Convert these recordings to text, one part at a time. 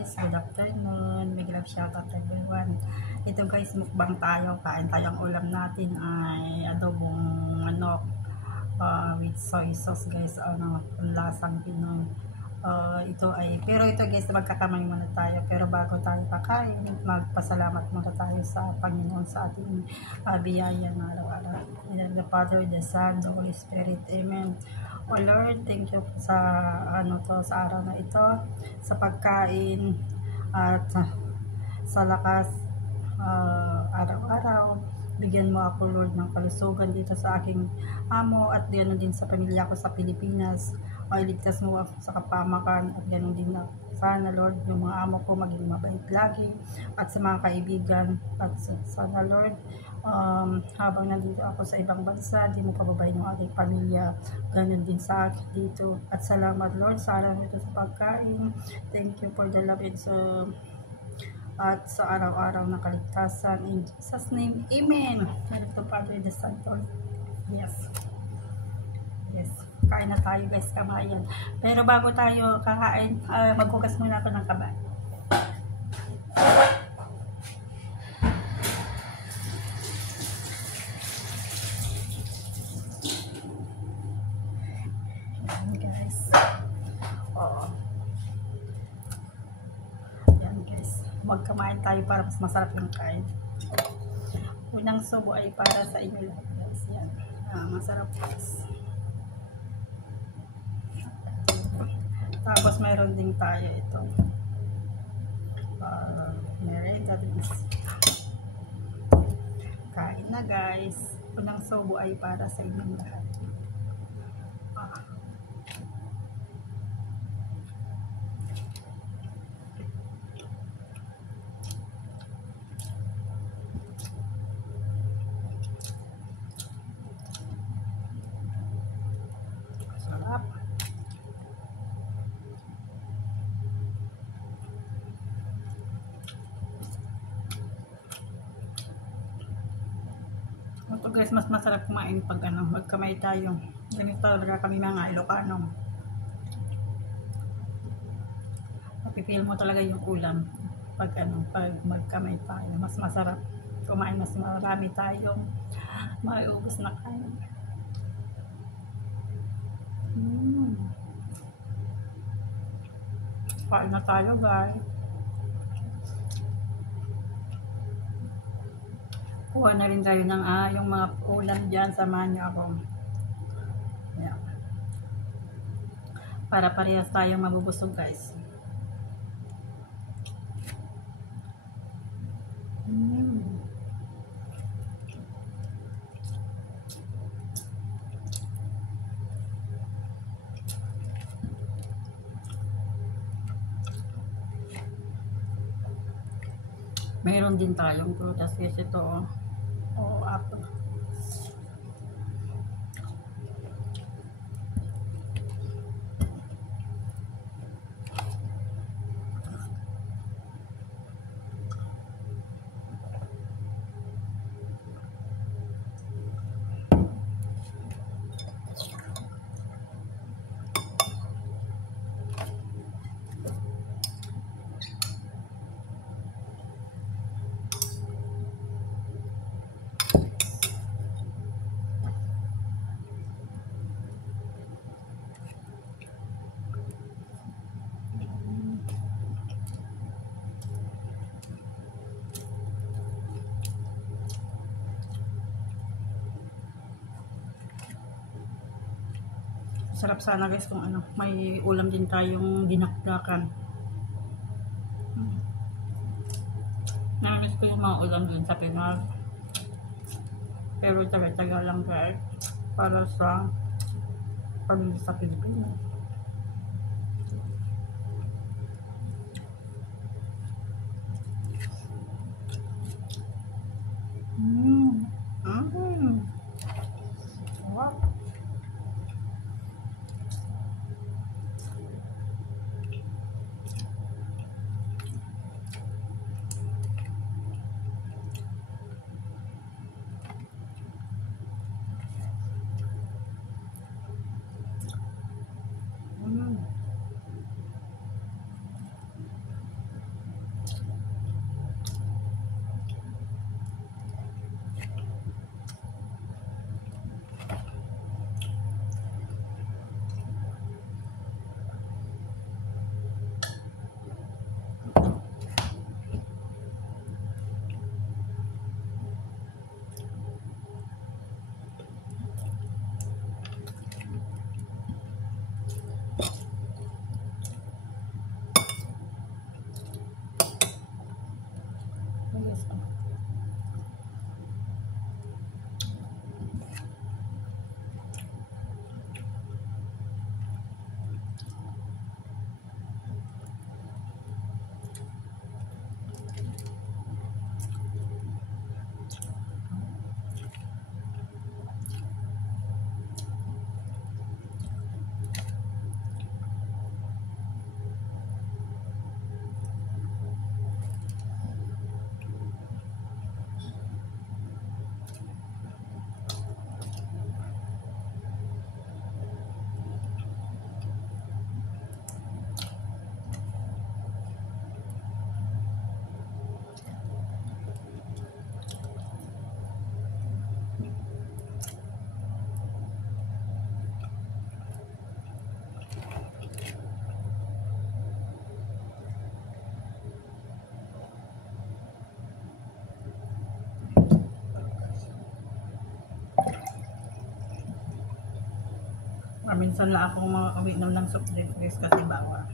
guys, good afternoon. Big love shoutout everyone. Ito guys, mukbang tayo. Kain tayo. Ang ulam natin ay adobong manok with soy sauce guys. Lasang Pinoy. Pero ito guys, magkakamay muna tayo. Pero bago tayo kakain, magpasalamat muna tayo sa Panginoon sa ating biyaya na araw-araw. In the Father, the Son, the Holy Spirit. Amen. Oh Lord, thank you sa sa araw na ito, sa pagkain at sa lakas araw-araw. Bigyan mo ako Lord ng kalusugan dito sa aking amo at ganoon din sa pamilya ko sa Pilipinas. Iligtas mo ako sa kapamakan at ganoon din na sana Lord yung mga amo ko maging mabait lagi at sa mga kaibigan at sana Lord habang nandito ako sa ibang bansa, di mo pababayin ng aking pamilya, ganun din sa akin dito. At salamat Lord sa araw nito sa pagkain. Thank you for the love and so at sa araw-araw na kaligtasan. In Jesus name, Amen. Ito Padre the Son, yes. Yes. Kain na tayo guys, kamayan. Pero bago tayo kakain, maghugas muna ako ng kamay. Magkamain tayo para mas masarap yung kain. Unang subo ay para sa inyo lahat guys. Yan. Masarap guys. Tapos mayroon din tayo ito. Merenda din. Kain na guys. Unang subo ay para sa inyo lahat. Sarap. Ito guys, mas masarap kumain pag magkamay tayo. Ganito talaga kami mga Ilocano. Mapipil mo talaga yung ulam pag pag magkamay tayo. Mas masarap kumain, mas marami tayong maiubos na kain. Kain na tayo guys. Kuha na rin tayo ng yung mga ulam dyan. Samahan niyo ako. Yeah. Para parehas tayong mabubusog guys. Mayroon din tayong prutas guys. Ito apple. Sarap sana guys kung may ulam din tayong dinakdakan. Namiss ko yung mga ulam din sa Pinas. Pero taga-taga lang guys para sa pamilya sa Pilipinas. Wow. Minsan na akong mga uminom ng soft drinks kasi bawal.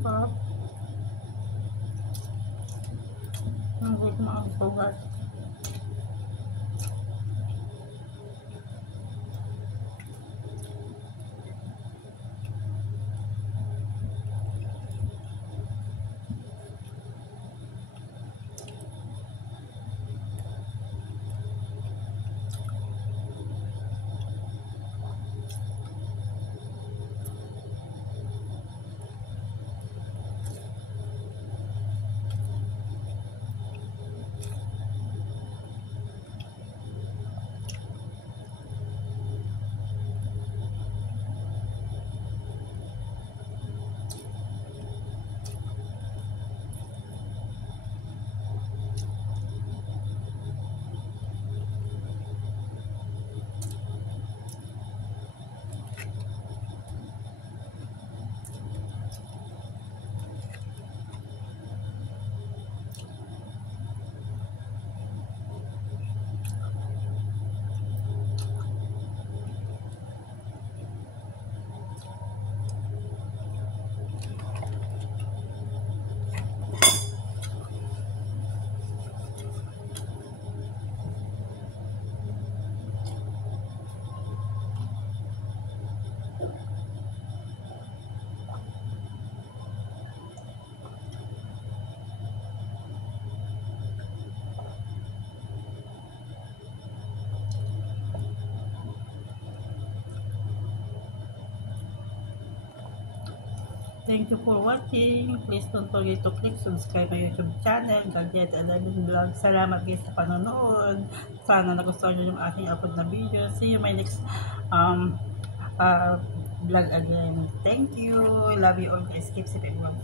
Sarap. Ang gusto mo ang sugat. Thank you for watching. Please don't forget to click subscribe my YouTube channel, Gadget 11 Vlog. Salamat guys sa panonood. Sana nagustuhan nyo yung aking upload na video. See you my next vlog again. Thank you. Love you all guys. Keep safe everyone.